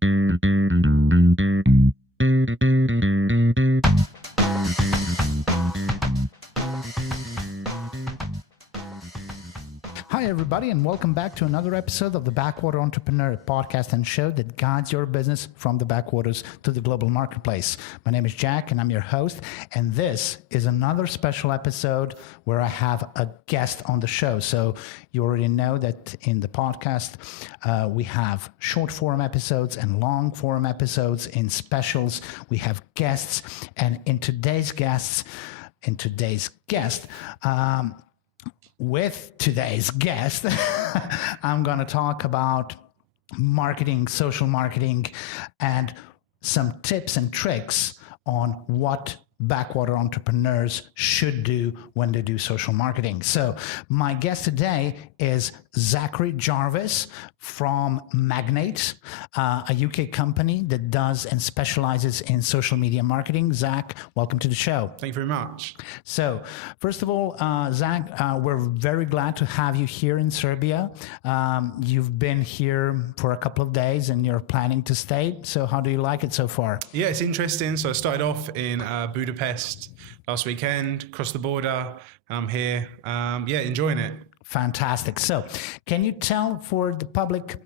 Hi, everybody, and welcome back to another episode of the Backwater Entrepreneur podcast and show that guides your business from the backwaters to the global marketplace. My name is Jack, and I'm your host, and this is another special episode where I have a guest on the show. So you already know that in the podcast, we have short form episodes and long form episodes. In specials, we have guests, and in today's guest, with today's guest, I'm going to talk about marketing, social marketing, and some tips and tricks on what backwater entrepreneurs should do when they do social marketing. So my guest today is Zac Jarvis from Magnate, a UK company that does and specializes in social media marketing. Zac, welcome to the show. Thank you very much. So first of all, Zac, we're very glad to have you here in Serbia. You've been here for a couple of days and you're planning to stay. So how do you like it so far? Yeah, it's interesting. So I started off in Budapest last weekend, crossed the border, and I'm here. Enjoying it. Fantastic. So can you tell for the public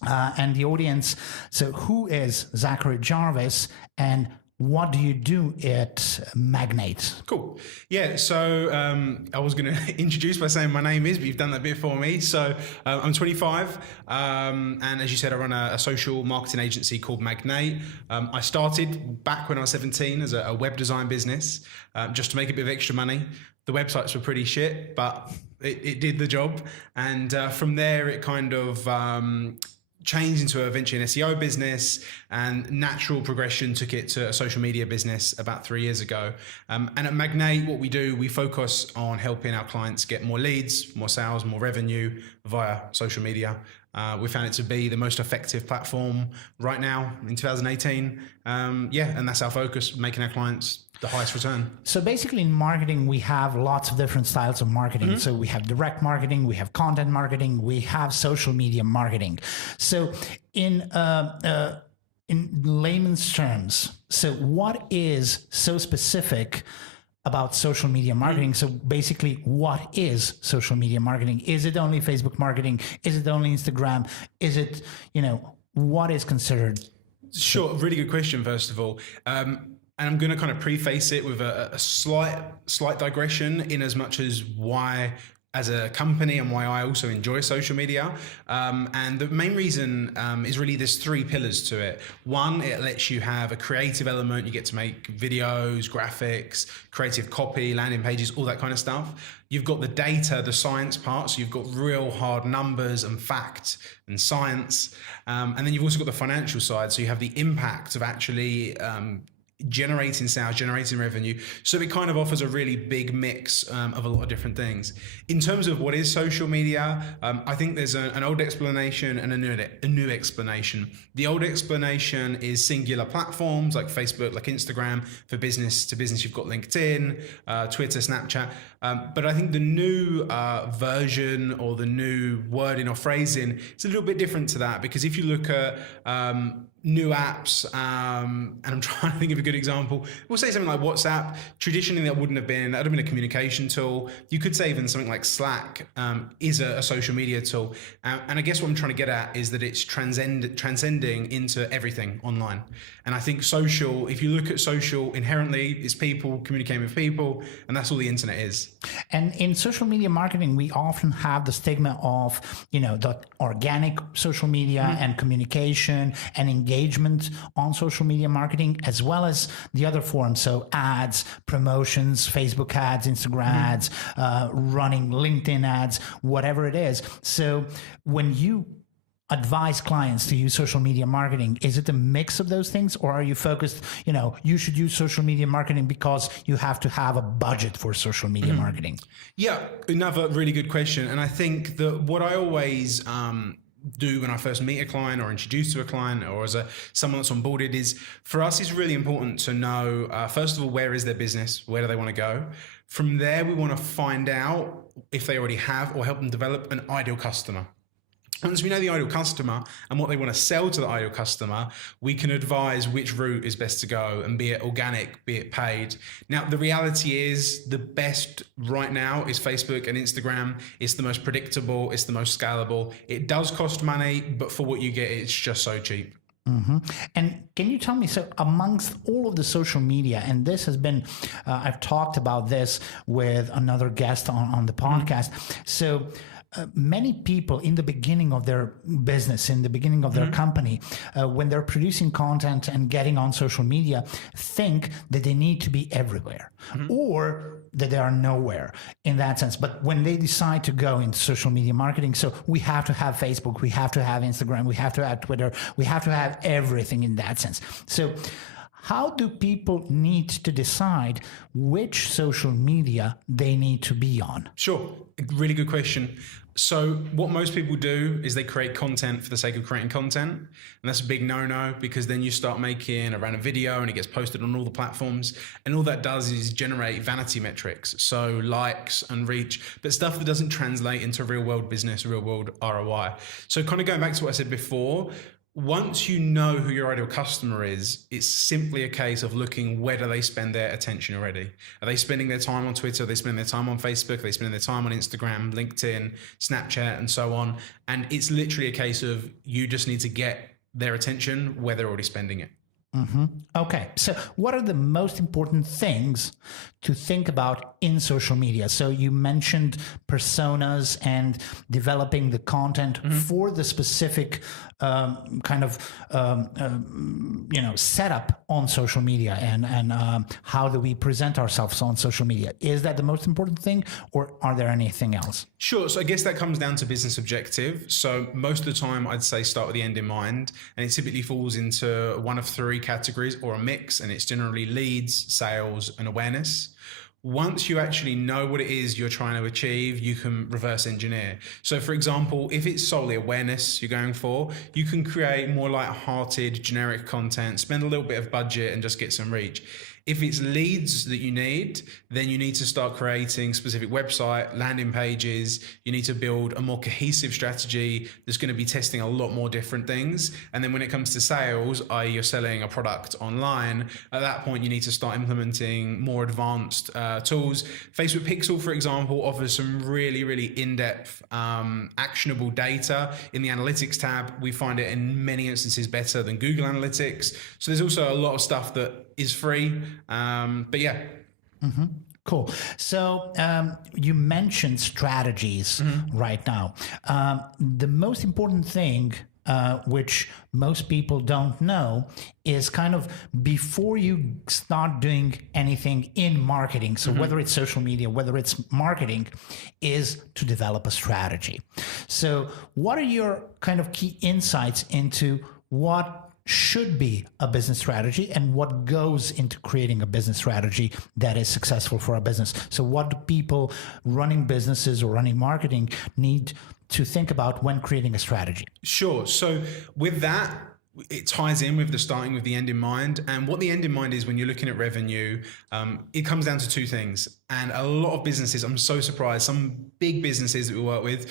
and the audience, so who is Zac Jarvis and what do you do at Magnate? Cool. Yeah, so I was going to introduce by saying my name is, but you've done that bit for me. So I'm 25, and as you said, I run a social marketing agency called Magnate. I started back when I was 17 as a web design business, just to make a bit of extra money. The websites were pretty shit, but it did the job. And from there, it kind of changed into eventually an SEO business, and natural progression took it to a social media business about 3 years ago. And at Magnate, what we do, we focus on helping our clients get more leads, more sales, more revenue via social media. We found it to be the most effective platform right now in 2018. And that's our focus, making our clients the highest return. So basically in marketing, we have lots of different styles of marketing. Mm-hmm. So we have direct marketing, we have content marketing, we have social media marketing. So in layman's terms, so what is so specific about social media marketing? So basically, what is social media marketing? Is it only Facebook marketing? Is it only Instagram? Is it, what is considered? Sure, really good question, first of all. And I'm going to kind of preface it with a slight digression in as much as why as a company and why I also enjoy social media. And the main reason is really there's three pillars to it. One, it lets you have a creative element. You get to make videos, graphics, creative copy, landing pages, all that kind of stuff. You've got the data, the science part. So you've got real hard numbers and fact and science. And then you've also got the financial side. So you have the impact of actually generating sales, generating revenue. So it kind of offers a really big mix of a lot of different things. In terms of what is social media, I think there's an old explanation and a new explanation. The old explanation is singular platforms like Facebook, like Instagram. For business to business, you've got LinkedIn, Twitter, Snapchat. But I think the new version or the new wording or phrasing is a little bit different to that, because if you look at new apps, and I'm trying to think of a good example. We'll say something like WhatsApp. Traditionally, that would have been a communication tool. You could say even something like Slack is a social media tool. And I guess what I'm trying to get at is that it's transcending into everything online. And I think social, if you look at social inherently, it's people communicating with people, and that's all the internet is. And in social media marketing, we often have the stigma of, the organic social media and communication and engagement on social media marketing, as well as the other forms. So ads, promotions, Facebook ads, Instagram ads, running LinkedIn ads, whatever it is. So when you advise clients to use social media marketing, is it a mix of those things, or are you focused, you should use social media marketing because you have to have a budget for social media marketing? Yeah, another really good question. And I think that what I always do when I first meet a client or introduce to a client or as someone that's onboarded is, for us, it's really important to know, first of all, where is their business? Where do they want to go? From there, we want to find out if they already have or help them develop an ideal customer. Once we know the ideal customer and what they want to sell to the ideal customer, we can advise which route is best to go, and be it organic, be it paid. Now, the reality is the best right now is Facebook and Instagram. It's the most predictable. It's the most scalable. It does cost money, but for what you get, it's just so cheap. Mm-hmm. And can you tell me, so amongst all of the social media, and this has been, I've talked about this with another guest on the podcast. So many people in the beginning of their business, in the beginning of their company, when they're producing content and getting on social media, think that they need to be everywhere or that they are nowhere in that sense. But when they decide to go into social media marketing, so we have to have Facebook, we have to have Instagram, we have to have Twitter, we have to have everything in that sense. So how do people need to decide which social media they need to be on? Sure. Really good question. So what most people do is they create content for the sake of creating content. And that's a big no-no, because then you start making a random video and it gets posted on all the platforms. And all that does is generate vanity metrics. So likes and reach, but stuff that doesn't translate into real world business, real world ROI. So kind of going back to what I said before, once you know who your ideal customer is, it's simply a case of looking, where do they spend their attention already? Are they spending their time on Twitter? Are they spending their time on Facebook? Are they spending their time on Instagram, LinkedIn, Snapchat, and so on? And it's literally a case of you just need to get their attention where they're already spending it. Mm-hmm. Okay. So what are the most important things to think about in social media? So you mentioned personas and developing the content for the specific setup on social media, and how do we present ourselves on social media? Is that the most important thing, or are there anything else? Sure. So I guess that comes down to business objective. So most of the time I'd say start with the end in mind, and it typically falls into one of three categories or a mix, and it's generally leads, sales, and awareness. Once you actually know what it is you're trying to achieve, you can reverse engineer. So for example, if it's solely awareness you're going for, you can create more light-hearted, generic content, spend a little bit of budget and just get some reach. If it's leads that you need, then you need to start creating specific website, landing pages. You need to build a more cohesive strategy that's going to be testing a lot more different things. And then when it comes to sales, i.e. you're selling a product online, at that point you need to start implementing more advanced tools. Facebook Pixel, for example, offers some really, really in-depth actionable data in the analytics tab. We find it in many instances better than Google Analytics. So there's also a lot of stuff that is free. But yeah. Mm-hmm. Cool. So you mentioned strategies right now. The most important thing, which most people don't know, is kind of before you start doing anything in marketing, so whether it's social media, whether it's marketing, is to develop a strategy. So what are your kind of key insights into what should be a business strategy and what goes into creating a business strategy that is successful for a business? So what do people running businesses or running marketing need to think about when creating a strategy? Sure. So with that, it ties in with the starting with the end in mind. And what the end in mind is, when you're looking at revenue, it comes down to two things. And a lot of businesses, I'm so surprised, some big businesses that we work with,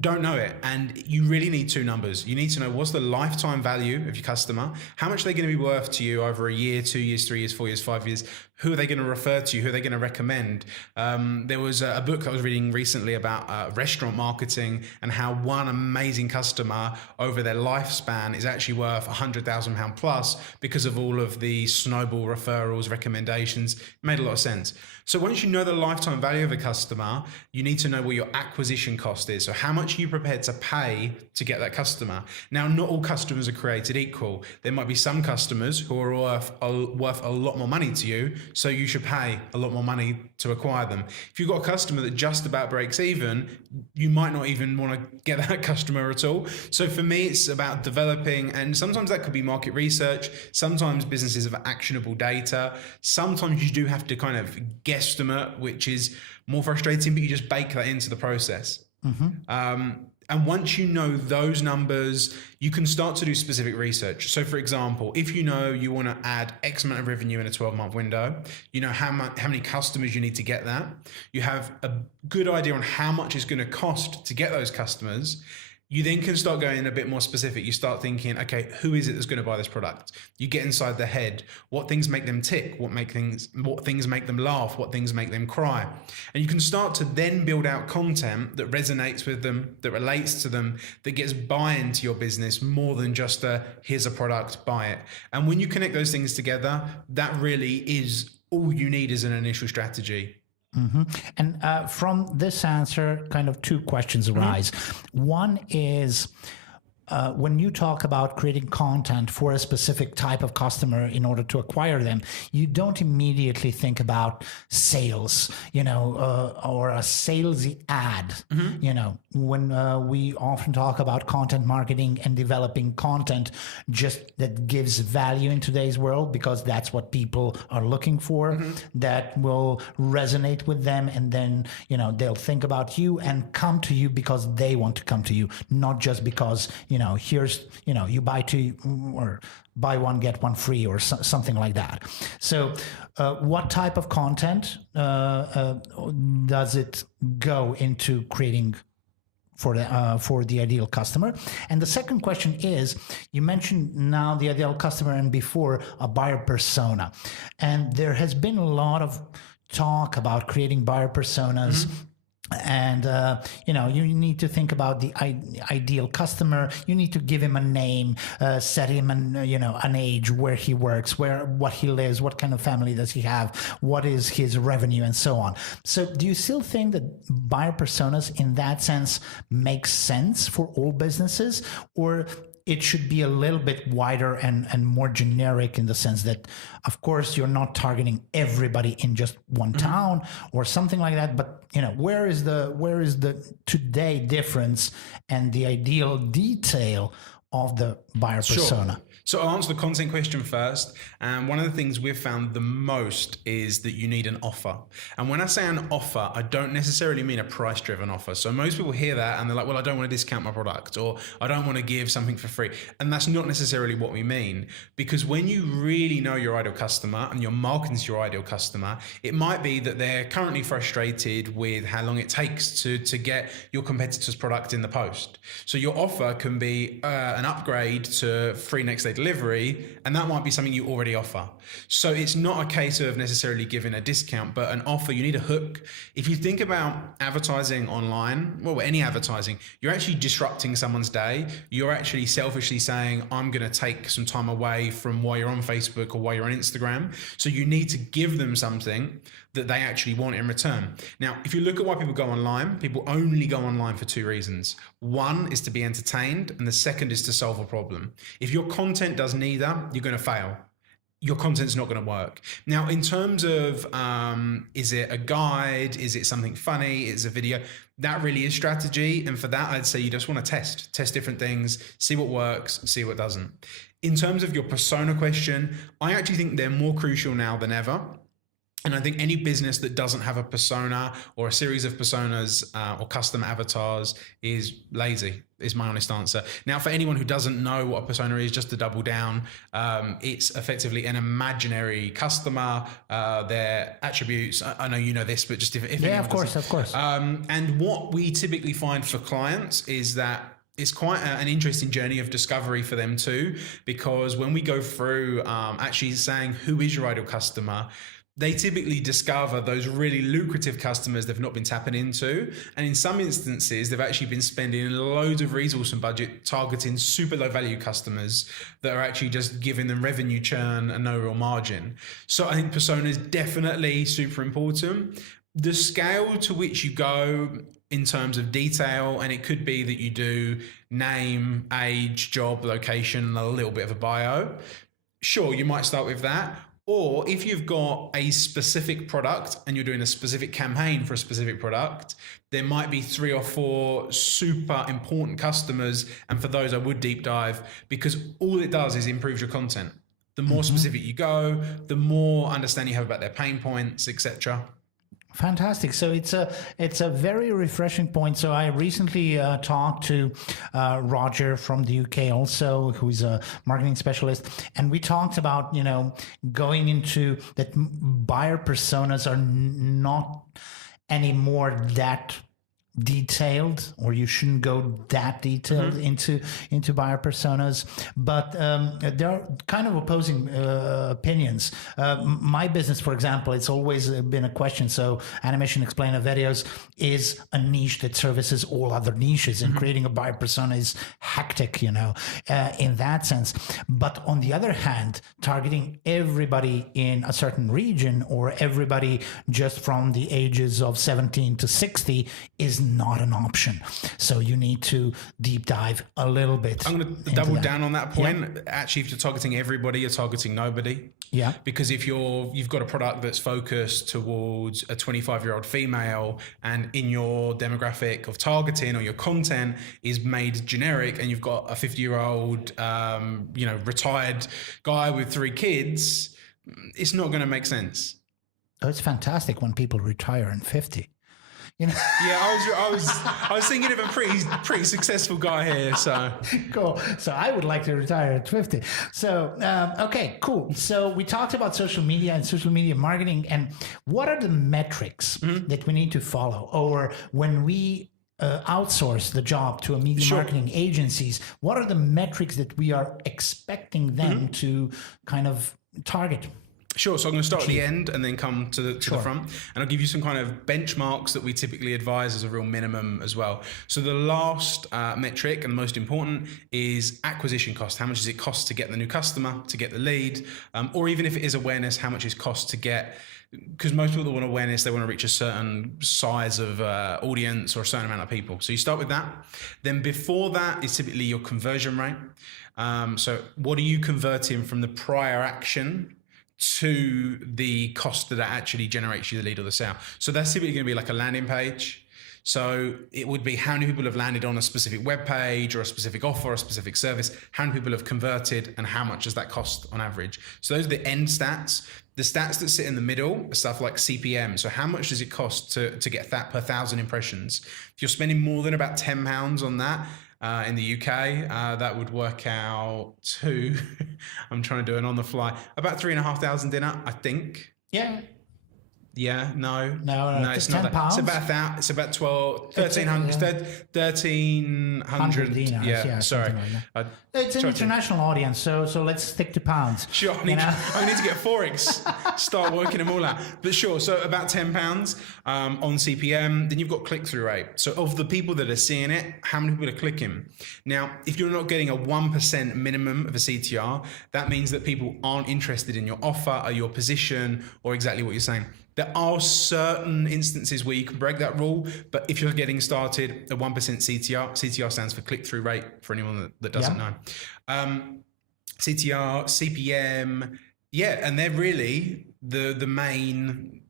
don't know it. And you really need two numbers. You need to know, what's the lifetime value of your customer? How much are they going to be worth to you over a year, 2 years, 3 years, 4 years, 5 years? Who are they going to refer to? Who are they going to recommend? There was a book I was reading recently about restaurant marketing, and how one amazing customer over their lifespan is actually worth £100,000 plus because of all of the snowball referrals, recommendations. It made a lot of sense. So once you know the lifetime value of a customer, you need to know what your acquisition cost is. So how much are you prepared to pay to get that customer? Now, not all customers are created equal. There might be some customers who are worth a lot more money to you, so you should pay a lot more money to acquire them. If you've got a customer that just about breaks even, you might not even want to get that customer at all. So for me, it's about developing, and sometimes that could be market research. Sometimes businesses have actionable data. Sometimes you do have to kind of guesstimate, which is more frustrating, but you just bake that into the process. And once you know those numbers, you can start to do specific research. So for example, if you know you want to add X amount of revenue in a 12-month window, you know how many customers you need to get that. You have a good idea on how much it's going to cost to get those customers. You then can start going a bit more specific. You start thinking, okay, who is it that's going to buy this product? You get inside their head. What things make them tick? What things make them laugh? What things make them cry? And you can start to then build out content that resonates with them, that relates to them, that gets buy-in to your business more than just here's a product, buy it. And when you connect those things together, that really is all you need as an initial strategy. Mm-hmm. And from this answer, kind of two questions arise. One is, when you talk about creating content for a specific type of customer in order to acquire them, you don't immediately think about sales, or a salesy ad. When we often talk about content marketing and developing content just that gives value in today's world, because that's what people are looking for, that will resonate with them. And then, they'll think about you and come to you because they want to come to you, not just because, here's, you buy two or buy one, get one free or something like that. So what type of content does it go into creating for the ideal customer? And the second question is, you mentioned now the ideal customer and before a buyer persona. And there has been a lot of talk about creating buyer personas. And, you need to think about the ideal customer. You need to give him a name, set him an age, where he works, what he lives, what kind of family does he have, what is his revenue, and so on. So do you still think that buyer personas in that sense make sense for all businesses, or it should be a little bit wider and more generic in the sense that, of course, you're not targeting everybody in just one town or something like that. But, where is the today difference and the ideal detail of the buyer persona? Sure. So I'll answer the content question first. And one of the things we've found the most is that you need an offer. And when I say an offer, I don't necessarily mean a price-driven offer. So most people hear that and they're like, well, I don't want to discount my product, or I don't want to give something for free. And that's not necessarily what we mean. Because when you really know your ideal customer and you're marketing to your ideal customer, it might be that they're currently frustrated with how long it takes to get your competitor's product in the post. So your offer can be an upgrade to free next day delivery, and that might be something you already offer. So it's not a case of necessarily giving a discount, but an offer. You need a hook. If you think about advertising online, well, any advertising, you're actually disrupting someone's day. You're actually selfishly saying, I'm going to take some time away from while you're on Facebook or while you're on Instagram. So you need to give them something that they actually want in return. Now, if you look at why people go online, people only go online for two reasons. One is to be entertained, and the second is to solve a problem. If your content does neither, you're going to fail. Your content's not going to work. Now, in terms of, is it a guide? Is it something funny? Is it a video? That really is strategy. And for that, I'd say you just want to test different things, see what works, see what doesn't. In terms of your persona question, I actually think they're more crucial now than ever. And I think any business that doesn't have a persona or a series of personas or custom avatars is lazy, is my honest answer. Now, for anyone who doesn't know what a persona is, just to double down, it's effectively an imaginary customer, their attributes. I know you know this, but just if yeah, of course. And what we typically find for clients is that it's quite an interesting journey of discovery for them too, because when we go through actually saying who is your ideal customer, they typically discover those really lucrative customers they've not been tapping into. And in some instances, they've actually been spending loads of resource and budget targeting super low value customers that are actually just giving them revenue churn and no real margin. So I think persona is definitely super important. The scale to which you go in terms of detail, and it could be that you do name, age, job, location, and a little bit of a bio. Sure, you might start with that. Or if you've got a specific product and you're doing a specific campaign for a specific product, there might be 3 or 4 super important customers. And for those, I would deep dive, because all it does is improve your content. The more specific you go, the more understanding you have about their pain points, etc. Fantastic. So it's a very refreshing point. So I recently talked to Roger from the UK also, who's a marketing specialist, and we talked about, going into that buyer personas are not anymore that detailed, or you shouldn't go that detailed into buyer personas. But there are kind of opposing opinions. My business, for example, it's always been a question. So animation explainer videos is a niche that services all other niches, and creating a buyer persona is hectic, in that sense. But on the other hand, targeting everybody in a certain region, or everybody just from the ages of 17 to 60, is not an option. So you need to deep dive a little bit. I'm going to double down on that point. Yeah. Actually, if you're targeting everybody, you're targeting nobody. Yeah. Because if you've got a product that's focused towards a 25-year-old female, and in your demographic of targeting, or your content is made generic, and you've got a 50-year-old, retired guy with 3 kids, it's not going to make sense. Oh, it's fantastic when people retire in 50. Yeah, I was thinking of a pretty successful guy here. So cool. So I would like to retire at 50. So okay, cool. So we talked about social media and social media marketing, and what are the metrics that we need to follow, or when we outsource the job to a media marketing agencies, what are the metrics that we are expecting them to kind of target? Sure. So I'm going to start at the end and then come to the front, and I'll give you some kind of benchmarks that we typically advise as a real minimum as well. So the last metric, and the most important, is acquisition cost. How much does it cost to get the new customer, to get the lead, or even if it is awareness, how much it costs to get, because most people that want awareness, they want to reach a certain size of audience or a certain amount of people. So you start with that. Then before that is typically your conversion rate. So what are you converting from the prior action to the cost that actually generates you the lead or the sale? So that's typically going to be like a landing page. So it would be how many people have landed on a specific web page, or a specific offer, or a specific service, how many people have converted, and how much does that cost on average. So those are the end stats. The stats that sit in the middle are stuff like CPM. So how much does it cost to get that per 1,000 impressions? If you're spending more than about £10 on that, in the UK, that would work out to, I'm trying to do it on the fly, about 3,500 dinner, I think. Yeah. Yeah, no, it's not £10. that. It's about 1,300. Dinars, sorry. Like it's an international audience, so let's stick to pounds. Sure, I need to get Forex, start working them all out. But sure, so about £10 on CPM. Then you've got click-through rate. So of the people that are seeing it, how many people are clicking? Now, if you're not getting a 1% minimum of a CTR, that means that people aren't interested in your offer, or your position, or exactly what you're saying. There are certain instances where you can break that rule, but if you're getting started, a 1% CTR stands for click-through rate, for anyone that doesn't know. CTR, CPM, and they're really the main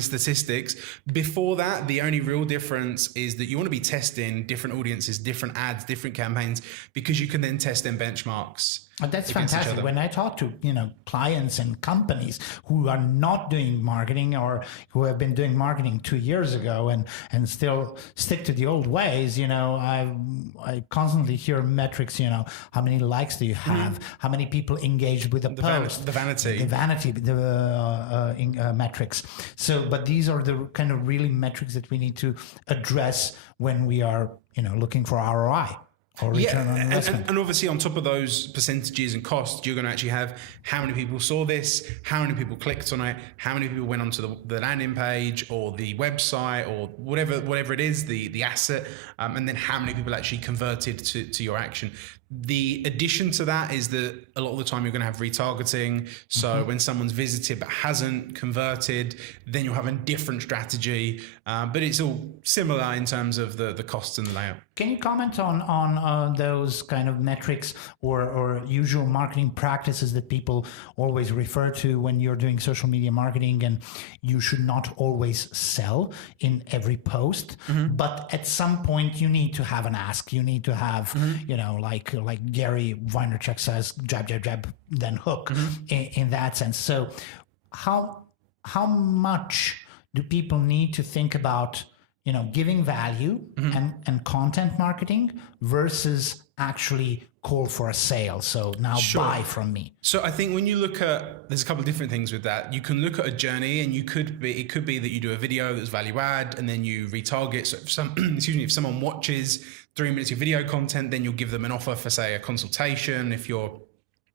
statistics. Before that, the only real difference is that you want to be testing different audiences, different ads, different campaigns, because you can then test them benchmarks. That's fantastic. When I talk to clients and companies who are not doing marketing, or who have been doing marketing 2 years ago and still stick to the old ways, I constantly hear metrics. How many likes do you have? How many people engaged with a post? The vanity, metrics. So, but these are the kind of really metrics that we need to address when we are looking for ROI. Or return on investment. And obviously on top of those percentages and costs, you're going to actually have how many people saw this, how many people clicked on it, how many people went onto the landing page or the website or whatever it is, the asset, and then how many people actually converted to your action. The addition to that is that a lot of the time you're going to have retargeting. So when someone's visited but hasn't converted, then you'll have a different strategy. But it's all similar in terms of the costs and the layout. Can you comment on those kind of metrics or usual marketing practices that people always refer to when you're doing social media marketing? And you should not always sell in every post, but at some point you need to have an ask. You need to have, like Gary Vaynerchuk says, jab, jab, jab, then hook in that sense. So how much do people need to think about, giving value and content marketing versus actually call for a sale. So now buy from me. So I think when you look at, there's a couple of different things with that. You can look at a journey, and it could be that you do a video that's value add, and then you retarget. So if someone watches 3 minutes of video content, then you'll give them an offer for, say, a consultation if you're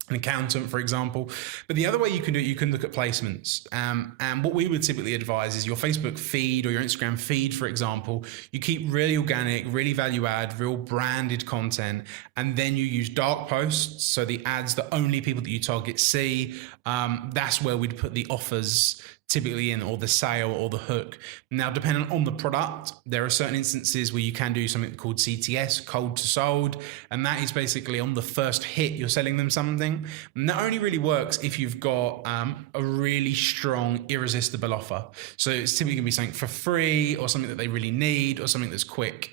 an accountant, for example. But the other way you can do it, you can look at placements. And what we would typically advise is your Facebook feed or your Instagram feed, for example, you keep really organic, really value add, real branded content. And then you use dark posts. So the ads that only people that you target see, that's where we'd put the offers typically in, or the sale or the hook. Now, depending on the product, there are certain instances where you can do something called CTS, cold to sold. And that is basically on the first hit, you're selling them something. And that only really works if you've got a really strong, irresistible offer. So it's typically gonna be something for free, or something that they really need, or something that's quick.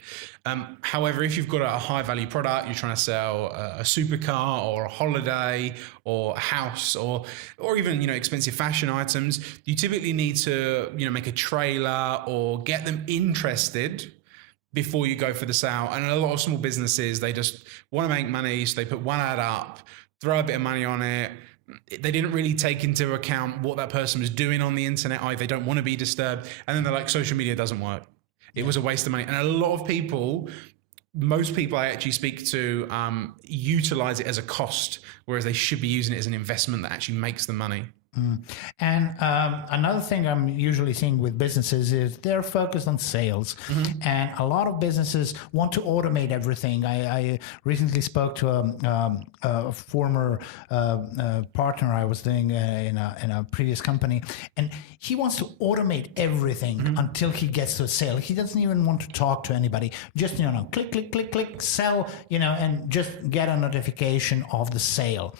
However, if you've got a high value product, you're trying to sell a supercar or a holiday or a house or even, expensive fashion items, you typically need to, make a trailer or get them interested before you go for the sale. And a lot of small businesses, they just want to make money. So they put one ad up, throw a bit of money on it. They didn't really take into account what that person was doing on the internet. They don't want to be disturbed. And then they're like, social media doesn't work. It was a waste of money. And a lot of people, most people I actually speak to, utilize it as a cost, whereas they should be using it as an investment that actually makes them money. And another thing I'm usually seeing with businesses is they're focused on sales. And a lot of businesses want to automate everything. I recently spoke to a former partner I was doing in a previous company, and he wants to automate everything until he gets to a sale. He doesn't even want to talk to anybody. Just, click, click, click, click, sell, and just get a notification of the sale.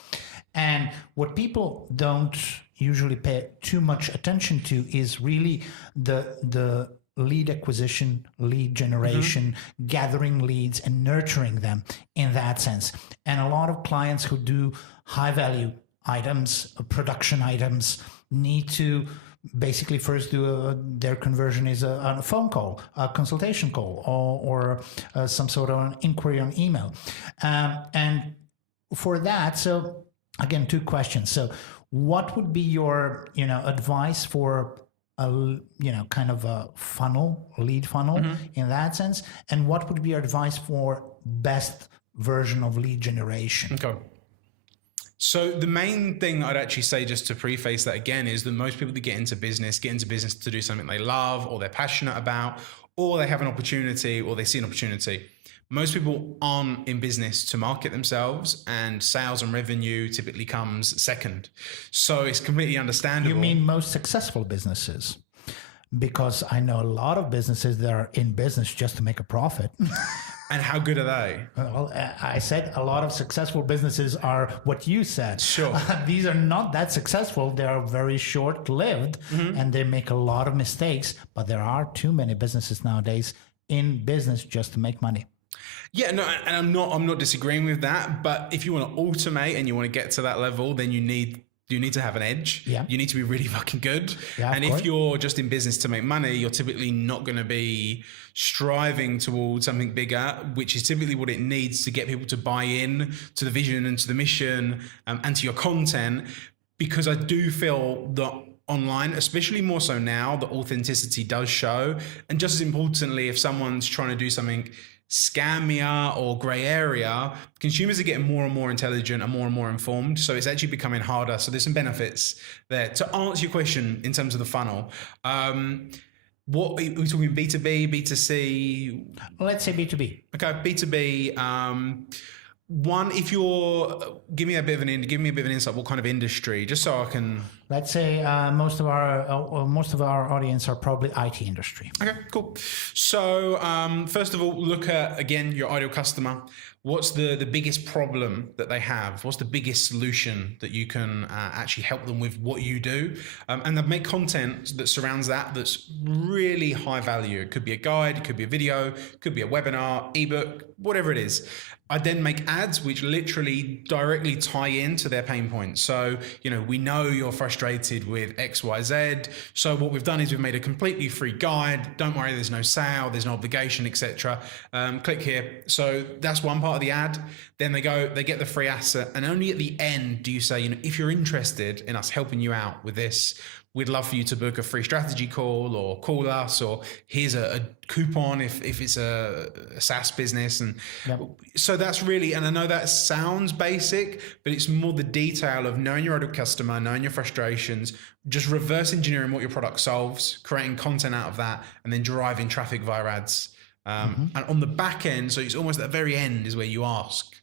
And what people don't usually pay too much attention to is really the lead acquisition, lead generation, gathering leads and nurturing them in that sense. And a lot of clients who do high value items, production items, need to basically first do their conversion is a phone call, a consultation call, or some sort of an inquiry on email. And for that, so again, two questions. So what would be your, advice for a, kind of a funnel, lead funnel in that sense? And what would be your advice for best version of lead generation? Okay. So the main thing I'd actually say, just to preface that again, is that most people that get into business to do something they love or they're passionate about, or they have an opportunity or they see an opportunity. Most people aren't in business to market themselves, and sales and revenue typically comes second. So it's completely understandable. You mean most successful businesses? Because I know a lot of businesses that are in business just to make a profit. And how good are they? Well, I said a lot of successful businesses are what you said. Sure. These are not that successful. They are very short-lived and they make a lot of mistakes. But there are too many businesses nowadays in business just to make money. Yeah, no, and I'm not disagreeing with that. But if you want to automate and you want to get to that level, then you need to have an edge. Yeah. You need to be really fucking good. Yeah, and if you're just in business to make money, you're typically not going to be striving towards something bigger, which is typically what it needs to get people to buy in to the vision and to the mission and to your content. Because I do feel that online, especially more so now, the authenticity does show. And just as importantly, if someone's trying to do something scammier or grey area, consumers are getting more and more intelligent and more informed. So it's actually becoming harder. So there's some benefits there. To answer your question in terms of the funnel, what are we talking, B2B, B2C? Let's say B2B. Okay, B2B. One, if you're, give me a bit of an insight. What kind of industry, just so I can. Let's say most of our audience are probably IT industry. Okay, cool. So first of all, look at again your ideal customer. What's the biggest problem that they have? What's the biggest solution that you can actually help them with what you do? And then make content that surrounds that, that's really high value. It could be a guide, it could be a video, it could be a webinar, ebook, whatever it is. I then make ads which literally directly tie into their pain points. So, we know you're frustrated with XYZ. So what we've done is we've made a completely free guide. Don't worry, there's no sale, there's no obligation, etc. Click here. So that's one part of the ad. Then they get the free asset. And only at the end do you say, if you're interested in us helping you out with this, we'd love for you to book a free strategy call or call us, or here's a coupon if it's a SaaS business. And so that's really, and I know that sounds basic, but it's more the detail of knowing your ideal customer, knowing your frustrations, just reverse engineering what your product solves, creating content out of that, and then driving traffic via ads. And on the back end, so it's almost at the very end is where you ask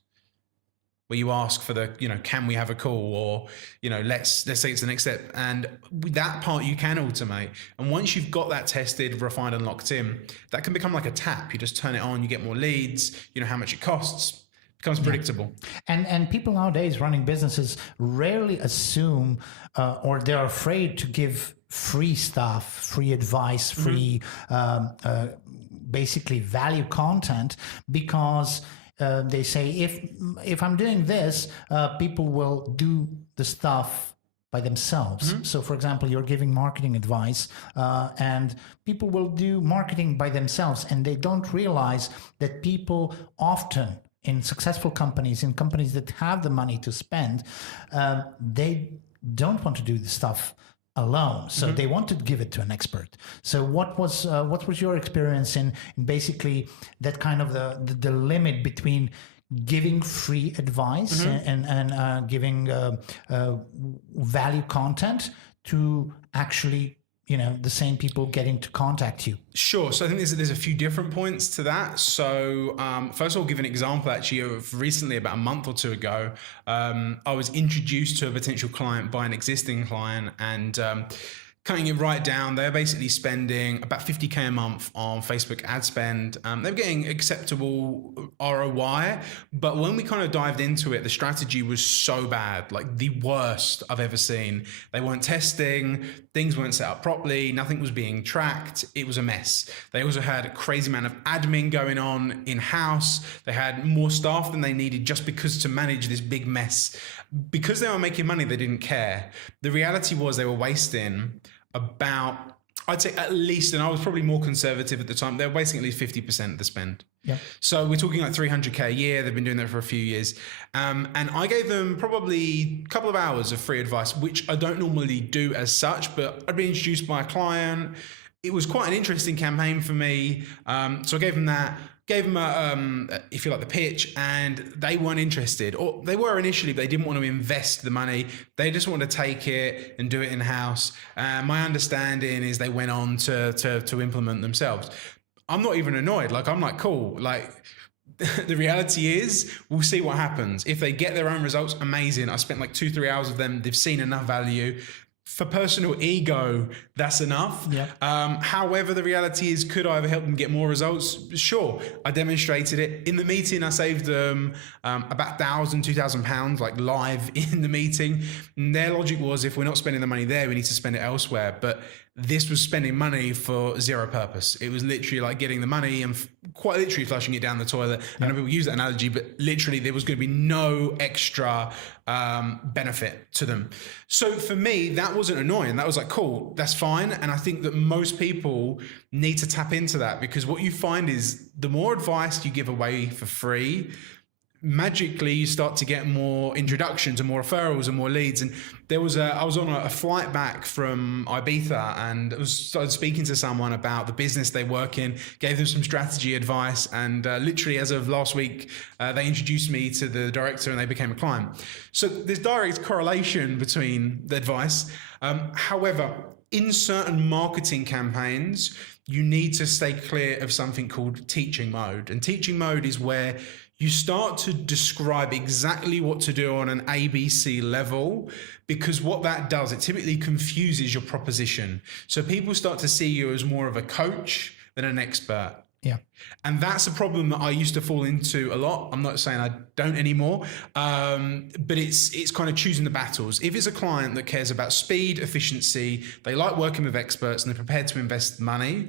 for the, can we have a call, or, let's say it's the next step. And that part you can automate. And once you've got that tested, refined and locked in, that can become like a tap. You just turn it on, you get more leads, you know how much it costs, becomes predictable. And people nowadays running businesses rarely assume or they're afraid to give free stuff, free advice, free basically value content, because they say if I'm doing this, people will do the stuff by themselves. So, for example, you're giving marketing advice, and people will do marketing by themselves, and they don't realize that people often in successful companies, in companies that have the money to spend, they don't want to do the stuff alone, so they want to give it to an expert. So what was your experience in basically that kind of the limit between giving free advice and giving value content to actually the same people getting to contact you? Sure. So I think there's a few different points to that. So first of all, I'll give an example actually of recently, about a month or two ago. I was introduced to a potential client by an existing client, and cutting it right down, they're basically spending about 50K a month on Facebook ad spend. They're getting acceptable ROI, but when we kind of dived into it, the strategy was so bad, like the worst I've ever seen. They weren't testing, things weren't set up properly, nothing was being tracked. It was a mess. They also had a crazy amount of admin going on in-house. They had more staff than they needed just because to manage this big mess. Because they were making money, they didn't care. The reality was they were wasting about, I'd say at least, and I was probably more conservative at the time, they were wasting at least 50% of the spend. Yeah. So we're talking like 300K a year. They've been doing that for a few years. And I gave them probably a couple of hours of free advice, which I don't normally do as such, but I'd been introduced by a client. It was quite an interesting campaign for me. So I gave them that. Gave them, if you like, the pitch, and they weren't interested. Or they were initially, but they didn't want to invest the money. They just wanted to take it and do it in-house. My understanding is they went on to implement themselves. I'm not even annoyed. Like, I'm like, cool. Like, the reality is, we'll see what happens. If they get their own results, amazing. I spent like 2-3 hours with them. They've seen enough value. For personal ego, that's enough. Yeah. However, the reality is, could I have helped them get more results? Sure. I demonstrated it. In the meeting, I saved them about £1,000, £2,000, like live in the meeting. And their logic was, if we're not spending the money there, we need to spend it elsewhere. But this was spending money for zero purpose. It was literally like getting the money and quite literally flushing it down the toilet. I know people use that analogy, but literally there was going to be no extra benefit to them. So for me, that wasn't annoying. That was like, cool, that's fine. And I think that most people need to tap into that, because what you find is the more advice you give away for free, magically you start to get more introductions and more referrals and more leads. And I was on a flight back from Ibiza, and I started speaking to someone about the business they work in, gave them some strategy advice, and literally as of last week, they introduced me to the director and they became a client. So there's direct correlation between the advice. However, in certain marketing campaigns, you need to stay clear of something called teaching mode. And teaching mode is where you start to describe exactly what to do on an ABC level, because what that does, it typically confuses your proposition. So people start to see you as more of a coach than an expert. Yeah. And that's a problem that I used to fall into a lot. I'm not saying I don't anymore, but it's kind of choosing the battles. If it's a client that cares about speed, efficiency, they like working with experts and they're prepared to invest money,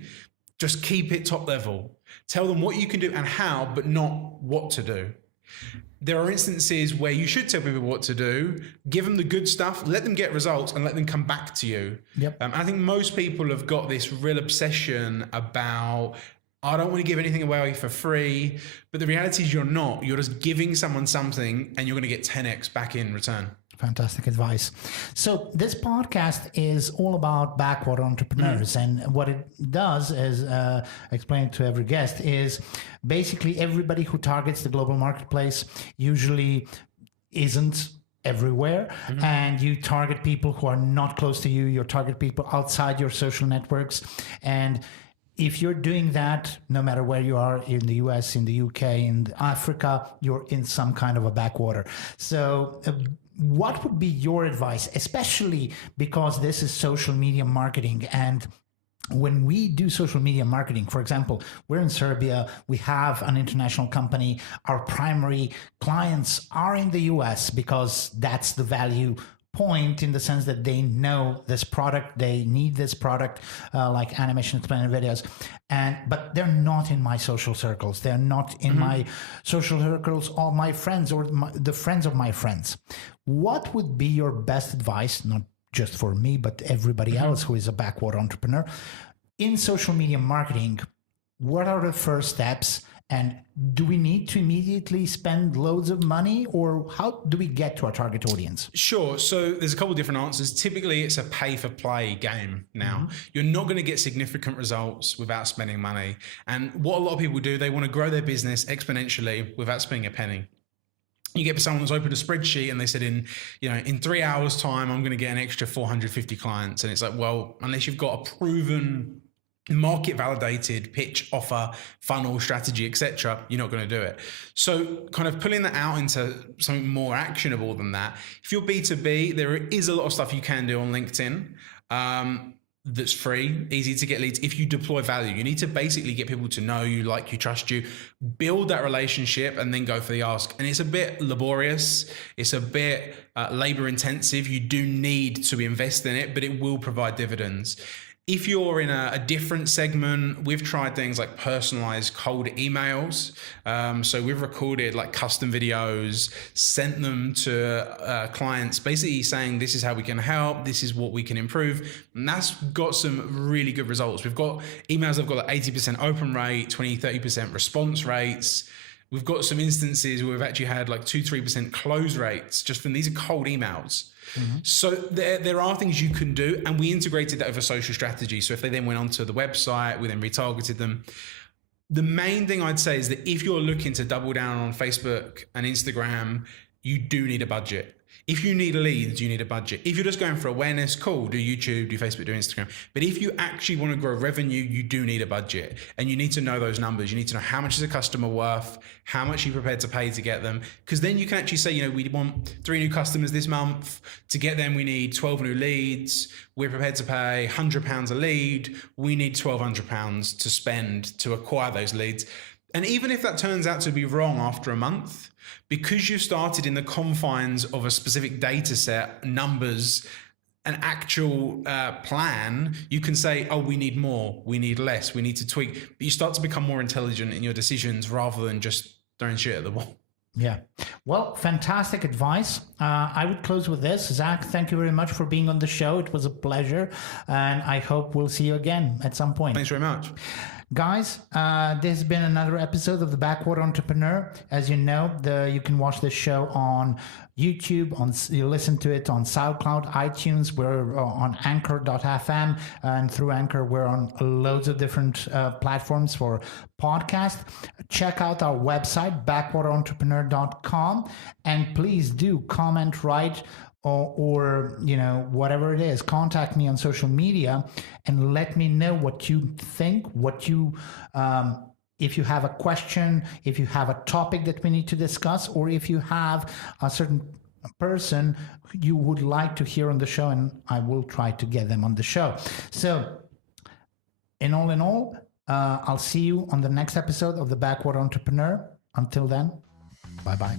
just keep it top level. Tell them what you can do and how, but not what to do. There are instances where you should tell people what to do, give them the good stuff, let them get results, and let them come back to you. Yep. I think most people have got this real obsession about, I don't want to give anything away for free, but the reality is you're not. You're just giving someone something and you're going to get 10x back in return. Fantastic advice. So this podcast is all about backwater entrepreneurs. And what it does is explain to every guest is basically everybody who targets the global marketplace usually isn't everywhere. And you target people who are not close to you. You target people outside your social networks. And if you're doing that, no matter where you are in the US, in the UK, in Africa, you're in some kind of a backwater. So what would be your advice, especially because this is social media marketing? And when we do social media marketing, for example, we're in Serbia, we have an international company, our primary clients are in the US because that's the value point, in the sense that they know this product, they need this product, like animation explainer videos, but they're not in my social circles, they're not in my social circles or my friends or the friends of my friends. What would be your best advice, not just for me but everybody else who is a backwater entrepreneur, in social media marketing? What are the first steps? And do we need to immediately spend loads of money, or how do we get to our target audience? Sure. So there's a couple of different answers. Typically, it's a pay for play game now. You're not going to get significant results without spending money. And what a lot of people do, they want to grow their business exponentially without spending a penny. You get someone that's opened a spreadsheet and they said in 3 hours time, I'm going to get an extra 450 clients. And it's like, well, unless you've got a proven market validated pitch, offer, funnel, strategy, etc., you're not going to do it. So kind of pulling that out into something more actionable than that. If you're B2B, there is a lot of stuff you can do on LinkedIn. That's free, easy to get leads. If you deploy value, you need to basically get people to know you, like you, trust you, build that relationship, and then go for the ask. And it's a bit laborious. It's a bit labor intensive. You do need to invest in it, but it will provide dividends. If you're in a different segment, we've tried things like personalized cold emails. So we've recorded like custom videos, sent them to clients, basically saying, this is how we can help, this is what we can improve. And that's got some really good results. We've got emails that have got like 80% open rate, 20-30% response rates. We've got some instances where we've actually had like 2-3% close rates just from these are cold emails. So there are things you can do, and we integrated that with a social strategy. So if they then went onto the website, we then retargeted them. The main thing I'd say is that if you're looking to double down on Facebook and Instagram, you do need a budget. If you need leads, you need a budget. If you're just going for awareness, cool, do YouTube, do Facebook, do Instagram. But if you actually want to grow revenue, you do need a budget, and you need to know those numbers. You need to know how much is a customer worth, how much you're prepared to pay to get them. Because then you can actually say, we want 3 new customers this month. To get them, we need 12 new leads. We're prepared to pay £100 a lead. We need £1,200 to spend to acquire those leads. And even if that turns out to be wrong after a month, because you started in the confines of a specific data set, numbers, an actual plan, you can say, oh, we need more, we need less, we need to tweak. But you start to become more intelligent in your decisions rather than just throwing shit at the wall. Yeah. Well, fantastic advice. I would close with this. Zac, thank you very much for being on the show. It was a pleasure. And I hope we'll see you again at some point. Thanks very much. Guys, this has been another episode of The Backwater Entrepreneur. As you know, you can watch this show on YouTube, you listen to it on SoundCloud, iTunes, we're on Anchor.fm, and through Anchor, we're on loads of different platforms for podcast. Check out our website, backwaterentrepreneur.com, and please do comment, write, or whatever it is, contact me on social media and let me know what you think, if you have a question, if you have a topic that we need to discuss, or if you have a certain person you would like to hear on the show, and I will try to get them on the show. So in all, I'll see you on the next episode of The Backwater Entrepreneur. Until then, bye-bye.